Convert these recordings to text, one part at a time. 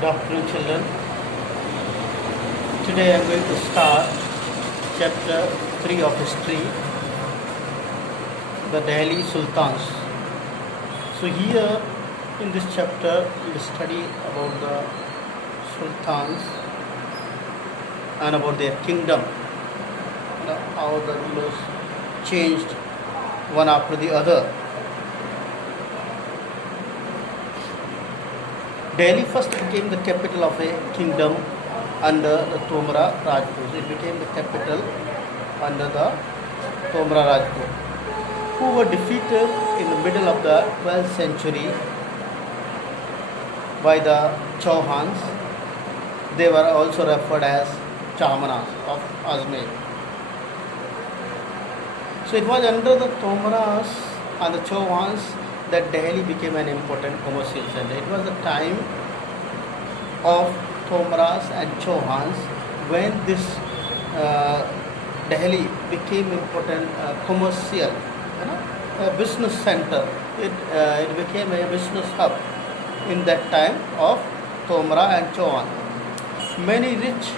Good afternoon, children. Today I am going to start chapter 3 of history, the Delhi Sultans. So here in this chapter we will study about the Sultans and about their kingdom, how the rulers changed one after the other. Delhi first became the capital of a kingdom under the Tomra Rajputs. It became the capital under the Tomra Rajput, who were defeated in the middle of the 12th century by the Chauhans. They were also referred as Chamanas of Ajmer. So it was under the Tomras and the Chauhans that Delhi became an important commercial center. It was the time of Tomras and Chauhans when this Delhi became important commercial, a business center. It became a business hub in that time of Tomra and Chauhan. Many rich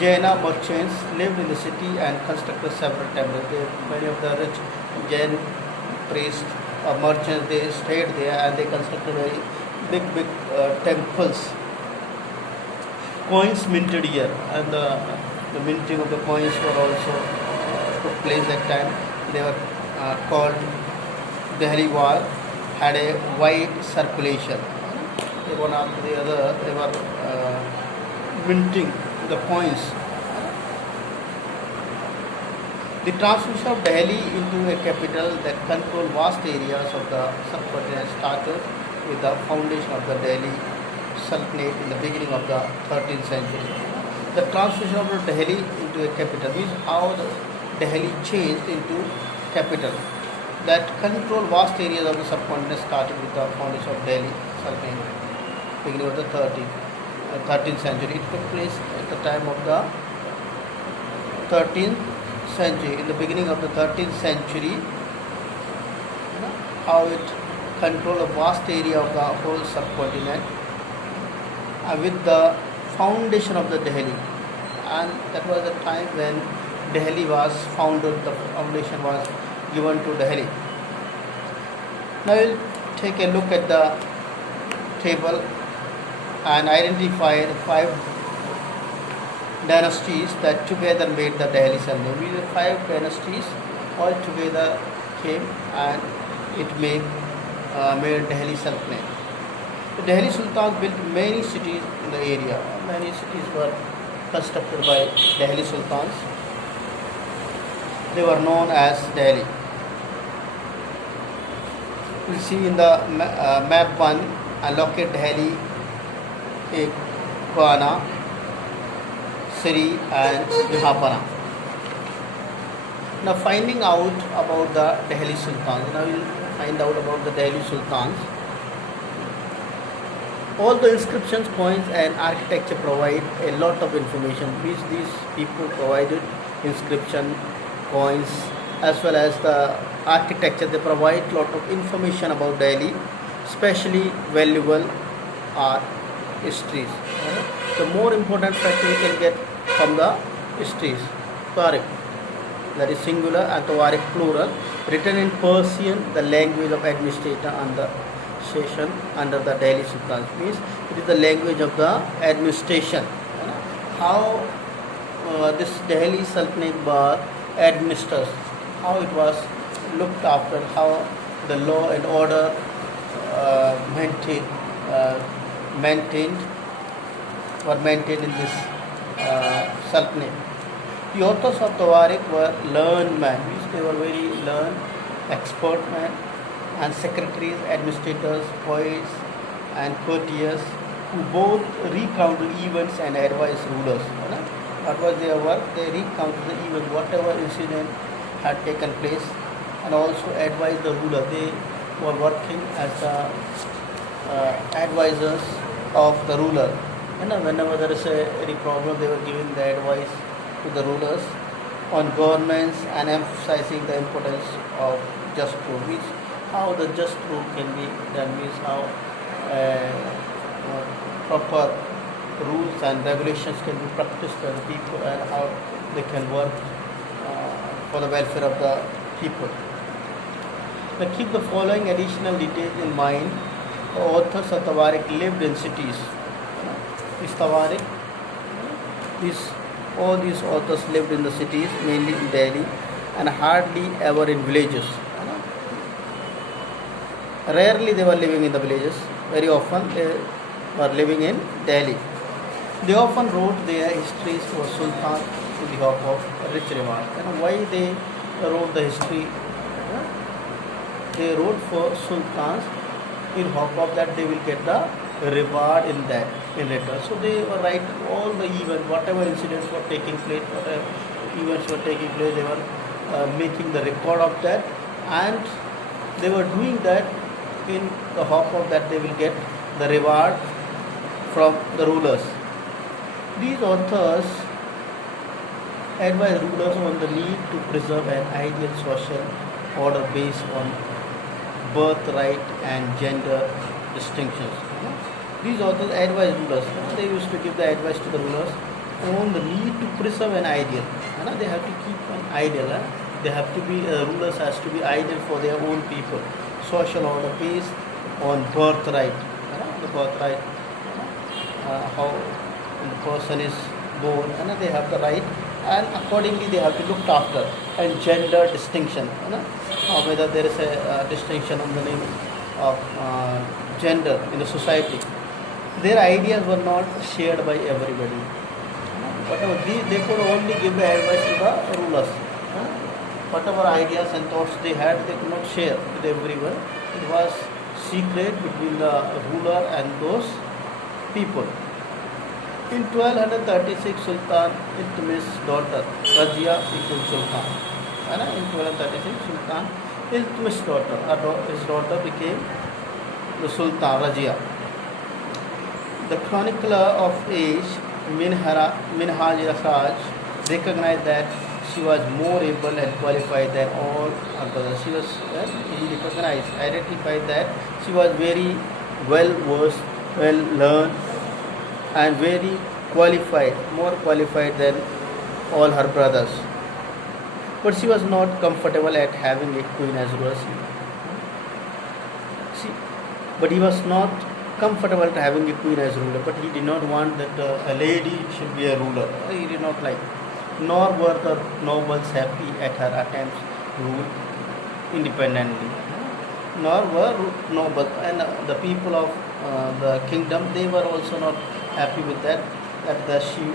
Jaina merchants lived in the city and constructed several temples. Many of the rich Jain priests or merchants, they stayed there and they constructed very big temples. Coins minted here, and the minting of the coins were also took place that time. They were called Delhi Wall, had a wide circulation. One after the other, they were minting the coins. The transformation of Delhi into a capital that controlled vast areas of the subcontinent started with the foundation of the Delhi Sultanate in the beginning of the 13th century. The transformation of Delhi into a capital means how the Delhi changed into capital that controlled vast areas of the subcontinent started with the foundation of Delhi Sultanate beginning of the 13th century. It took place at the time of the 13th century. In the beginning of the 13th century, how it controlled a vast area of the whole subcontinent with the foundation of the Delhi, and that was the time when Delhi was founded. The foundation was given to Delhi. Now we'll take a look at the table and identify the 5 dynasties that together made the Delhi Sultanate. These 5 dynasties all together came and it made Delhi Sultanate. The Delhi Sultans built many cities in the area. Many cities were constructed by Delhi Sultans. They were known as Delhi. We see in the map 1, allocate Delhi, Ekwana, Siri and Vihapana. Now finding out about the Delhi Sultans. Now we'll find out about the Delhi Sultans. All the inscriptions, coins and architecture provide a lot of information. These people provided inscription, coins as well as the architecture. They provide a lot of information about Delhi, especially valuable are histories. The more important factor you can get from the histories. Tariq, that is singular, and Tawarik plural, written in Persian, the language of administrator under session under the Delhi Sultans, means it is the language of the administration. How this Delhi Sultanate was administered, how it was looked after, how the law and order maintained in this Sultanate. The authors of Tawarik were learned men, means they were very learned, expert men, and secretaries, administrators, poets, and courtiers who both recounted events and advised rulers. What was their work? They recounted the event, whatever incident had taken place, and also advised the ruler. They were working as the advisors of the ruler. Whenever there is any problem, they were giving the advice to the rulers on governments and emphasizing the importance of just rule. Means how the just rule can be done, means how proper rules and regulations can be practiced by the people and how they can work for the welfare of the people. Now keep the following additional details in mind. The authors of Tawarik lived in cities. These Tawarik, all these authors lived in the cities, mainly in Delhi, and hardly ever in villages. Rarely they were living in the villages. Very often they were living in Delhi. They often wrote their histories for Sultan in the hope of rich reward. And why they wrote the history? They wrote for sultans in hope of that they will get the reward in that in return. So they were write all the events, whatever incidents were taking place, whatever events were taking place, they were making the record of that, and they were doing that in the hope of that they will get the reward from the rulers. These authors advise rulers on the need to preserve an ideal social order based on birthright and gender distinctions. These authors advise rulers. They used to give the advice to the rulers on the need to preserve an ideal. They have to keep an ideal. They have to be rulers has to be ideal for their own people. Social order based on birthright. The birthright, how the person is born, and they have the right, and accordingly they have to look after. And gender distinction, whether there is a distinction on the name of gender in the society. Their ideas were not shared by everybody. Whatever they could only give the advice to the rulers. Whatever ideas and thoughts they had, they could not share with everyone. It was secret between the ruler and those people. In 1236, Sultan Iltutmish's daughter Razia became Sultan. In 1236, Sultan Iltutmish's daughter, his daughter became the Sultan Razia. The chronicler of age Minhaj Rasaj recognized that she was more able and qualified than all her brothers. She was identified that she was very well versed, well learned, and very qualified, more qualified than all her brothers. But she was not comfortable at having a queen as ruler. But he was not comfortable at having a queen as ruler. But he did not want that a lady should be a ruler. He did not like. Nor were the nobles happy at her attempts to rule independently. Nor were nobles and the people of the kingdom. They were also not happy with that she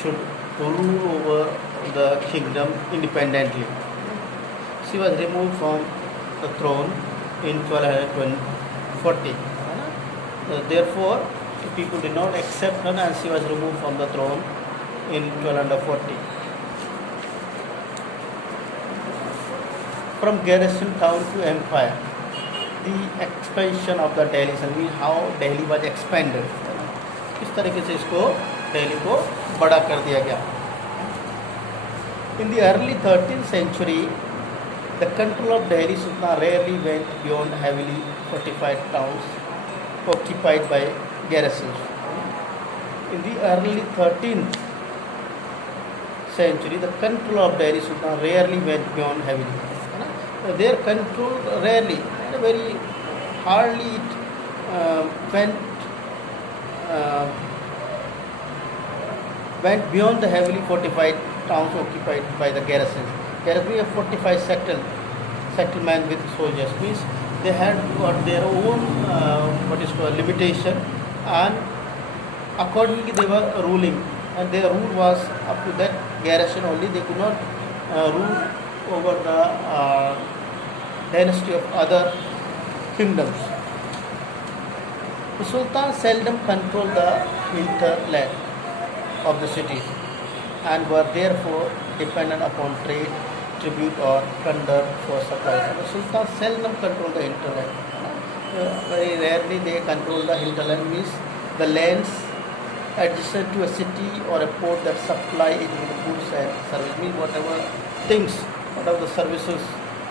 should rule over the kingdom independently. She was removed from the throne in 1240. Therefore, the people did not accept her, and she was removed from the throne in 1240. From garrison town to empire, the expansion of the Delhi, means how Delhi was expanded. इस तरीके से इसको दिल्ली को बड़ा कर दिया गया. In the early 13th century, the control of Delhi Sultan rarely went beyond heavily fortified towns occupied by garrisons. In the early 13th century, the control of Delhi Sultan rarely went beyond heavily. Their control rarely, very hardly went beyond the heavily fortified towns occupied by the garrisons. Garrisons were fortified settlement with soldiers. Means they had got their own limitation, and accordingly they were ruling, and their rule was up to that garrison only. They could not rule over the dynasty of other kingdoms. The Sultan seldom controlled the hinterland of the cities and were therefore dependent upon trade, tribute or plunder for supplies. The Sultan seldom controlled the hinterland. Very rarely they control the hinterland, means the lands adjacent to a city or a port that supply it with goods and services. Means whatever things, whatever the services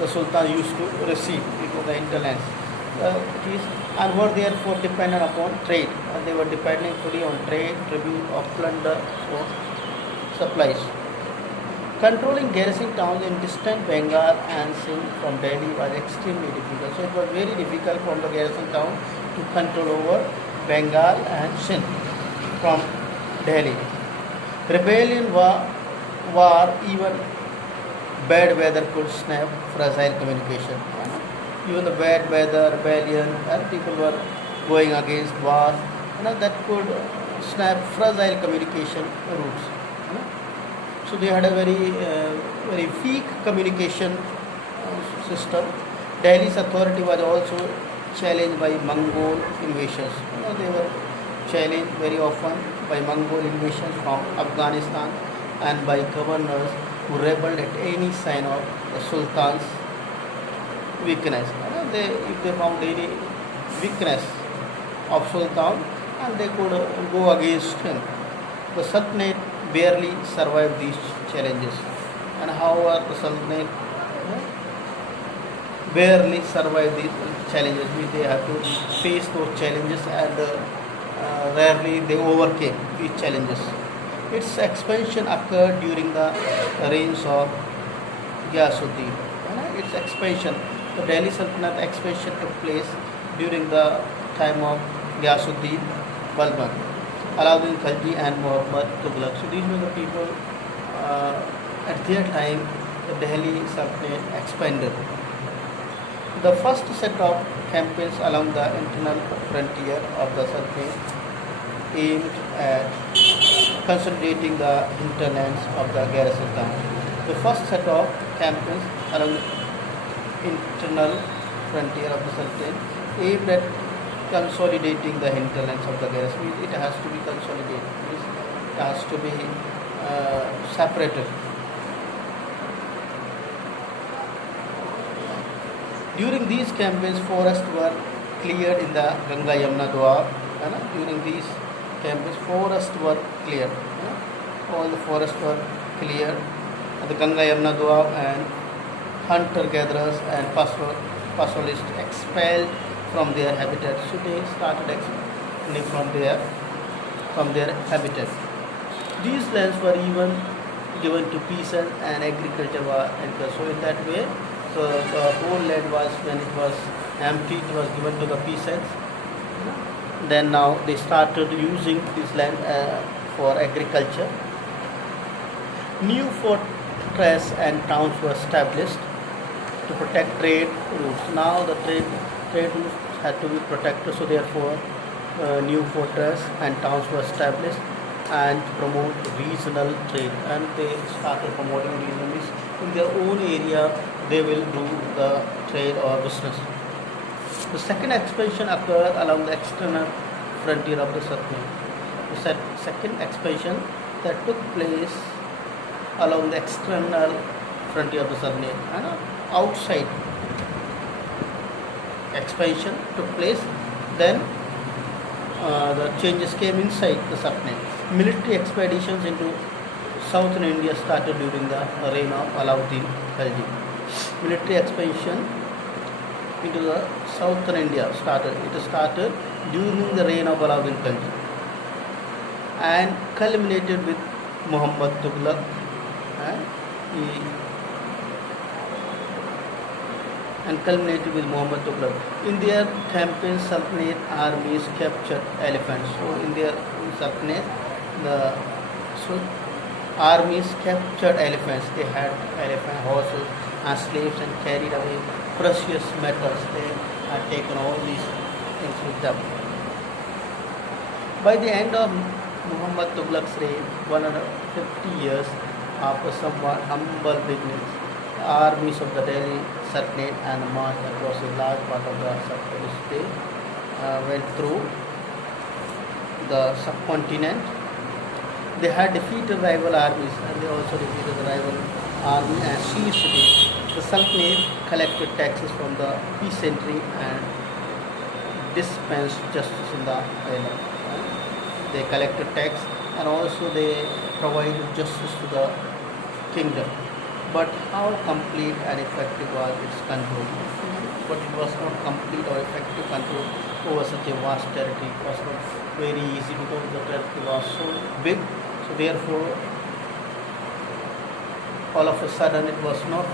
the Sultan used to receive into the hinterlands. it is, and were therefore dependent upon trade. They were depending fully on trade, tribute, or plunder for supplies. Controlling garrison towns in distant Bengal and Sindh from Delhi was extremely difficult. So it was very difficult from the garrison town to control over Bengal and Sindh from Delhi. Rebellion war, even bad weather could snap fragile communication. Even the bad weather, rebellion, and people were going against war, that could snap fragile communication routes. So they had a very weak communication system. Delhi's authority was also challenged by Mongol invasions. They were challenged very often by Mongol invasions from Afghanistan and by governors who rebelled at any sign of the Sultan's weakness. If they found any weakness of Sultan, and they could go against him. The Sultanate barely survived these challenges, and however the Sultanate barely survived these challenges. They had to face those challenges, and rarely they overcame these challenges. Its expansion occurred during the reigns of Ghiyasuddin. Its expansion, the Delhi Sultanate expansion took place during the time of Ghiyasuddin Balban, Alauddin Khalji, and Muhammad Tughlaq. So these were the people at their time the Delhi Sultanate expanded. The first set of campaigns along the internal frontier of the Sultanate aimed at consolidating the hinterlands of the garrison town. The first set of campaigns along the internal frontier of the Sultanate aimed at consolidating the hinterlands of the garrison. It has to be consolidated. It has to be separated. During these campaigns, forests were cleared in the Ganga Yamuna Doab. During these campaigns, forests were cleared. All the forests were cleared. The Ganga Yamuna Doab, and hunter-gatherers and pastoralists expelled from their habitats. So they started expelling from their habitats. These lands were even given to peasants, and agriculture was encouraged. So in that way, so the whole land was, when it was empty, it was given to the peasants. Then now they started using this land for agriculture. New fortresses and towns were established to protect trade routes. Now the trade routes had to be protected, so therefore new fortresses and towns were established and to promote regional trade. And they started promoting regional in their own area. They will do the trade or business. The second expansion occurred along the external frontier of the Sultanate. The second expansion that took place along the external frontier of the Sultanate, and outside expansion took place. Then the changes came inside the Sultanate. Military expeditions into southern India started during the reign of Alauddin Khalji. Military expansion into the southern India started. It started during the reign of Alauddin Khalji and culminated with Muhammad Tughlaq. In their campaigns, Sultanate armies captured elephants. So in their Sultanate, the armies captured elephants. They had elephant horses and slaves and carried away precious metals. They had taken all these things with them. By the end of Muhammad Tughlaq's reign, 150 years after somewhat humble beginnings, the armies of the Delhi Sultanate and marched across a large part of the Sultanate. They went through the subcontinent. They had defeated rival armies, and they also defeated the rival army and seized cities. The Sultanate collected taxes from the peasantry and dispensed justice in the island. They collected tax, and also they provided justice to the kingdom. But how complete and effective was its control? but it was not complete or effective control over such a vast territory. It was not very easy because the territory was so big. So therefore, all of a sudden it was not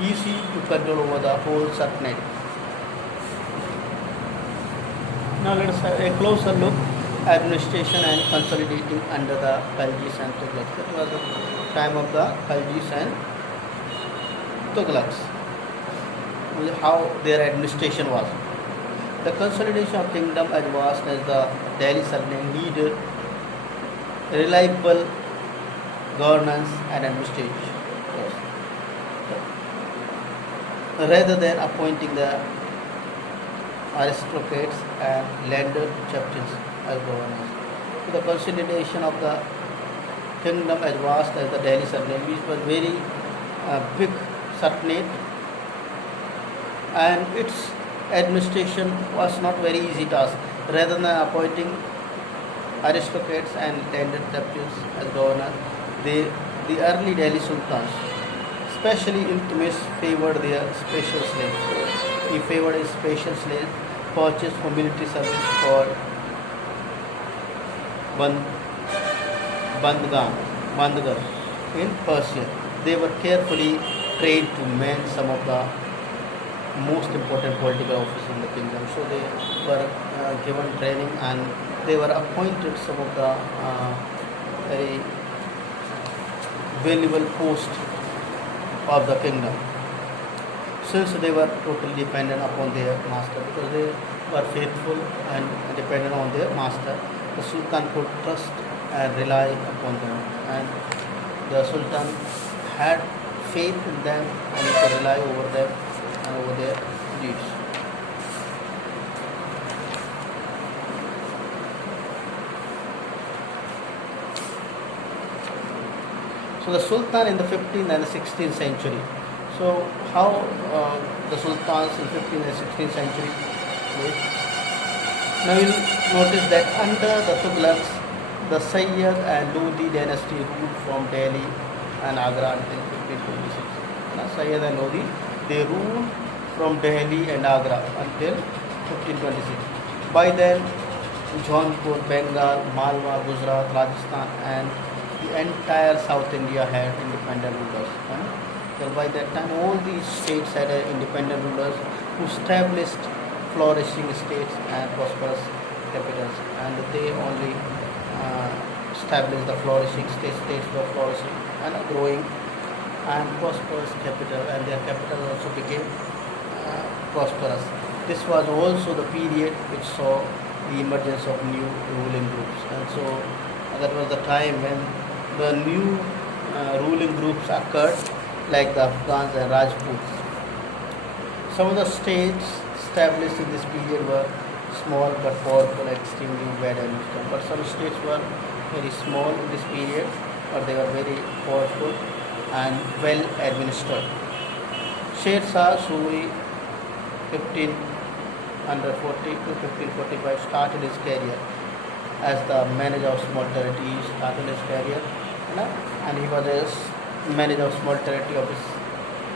easy to control over the whole Sultanate. Now let us have a closer look administration and consolidating under the Khaljis and Tughlaqs. That was the time of the Khaljis and Tughlaqs, how their administration was. The consolidation of kingdom as vast as the Delhi Sultanate needed reliable governance and administration rather than appointing the aristocrats and landed chieftains as governors. So the consolidation of the kingdom as vast as the Delhi Sultanate, which was very big Sultanate, and its administration was not very easy task. Rather than appointing aristocrats and landed chieftains as governors, the early Delhi sultans, especially Iltutmish, favored their special slaves. So he favored a special slave purchased for military service called Bandgar in Persia. They were carefully trained to man some of the most important political offices in the kingdom. So they were given training and they were appointed some of the very valuable posts of the kingdom, since they were totally dependent upon their master. Because they were faithful and dependent on their master, the Sultan could trust and rely upon them, and the Sultan had faith in them and he could rely over them and over their deeds. So the Sultan in the 15th and the 16th century. So how the Sultans in 15th and 16th century lived. Now you will notice that under the Tughlaqs, the Sayyid and Lodi dynasty ruled from Delhi and Agra until 1526. Now Sayyid and Lodi, they ruled from Delhi and Agra until 1526. By then, Jaunpur, Bengal, Malwa, Gujarat, Rajasthan and the entire South India had independent rulers. So by that time, all these states had independent rulers who established flourishing states and prosperous capitals, and they only established the flourishing states were flourishing and growing and prosperous capital, and their capital also became prosperous. This was also the period which saw the emergence of new ruling groups, and so that was the time when the new ruling groups occurred, like the Afghans and Rajputs. Some of the states established in this period were small but powerful, extremely bad administered. But some states were very small in this period, but they were very powerful and well administered. Sher Shah Suri 1540 to 1545 started his career as the manager of small territory. He started his career, and he was a manager of small territory of his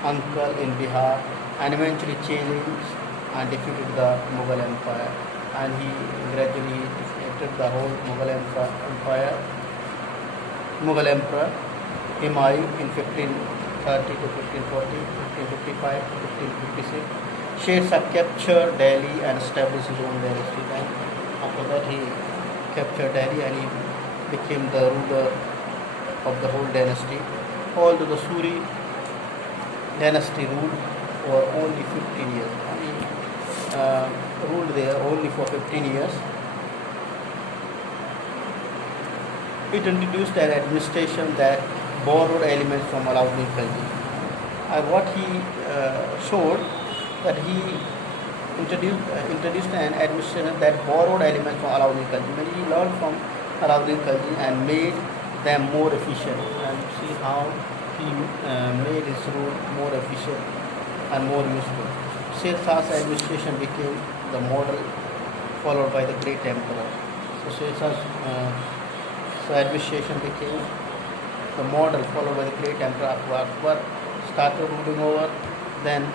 uncle in Bihar, and eventually challenged and defeated the Mughal Empire, and he gradually defeated the whole Mughal Empire. Mughal Emperor Humayun in 1530 to 1540, 1555 to 1556. Sher Shah captured Delhi and established his own dynasty. Then after that he captured Delhi and he became the ruler of the whole dynasty. Although the Suri dynasty ruled for only 15 years. And he ruled there only for 15 years. It introduced an administration that borrowed elements from Alauddin Khilji. And what he showed that he introduced an administration that borrowed elements from Alauddin Khilji. When he learned from Alauddin Khilji and made them more efficient, and see how he made his rule more efficient and more useful. Sher Shah's administration became the model followed by the great emperor. So Sher Shah's administration became the model followed by the great emperor Akbar. Akbar started ruling over, then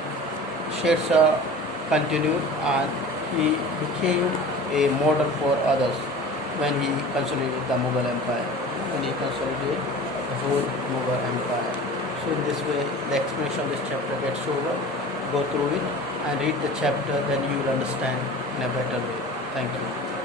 Sher Shah continued, and he became a model for others when he consolidated the Mughal Empire, when he consolidated the whole Mughal Empire. So in this way, the explanation of this chapter gets over. Go through it and read the chapter, then you will understand in a better way. Thank you.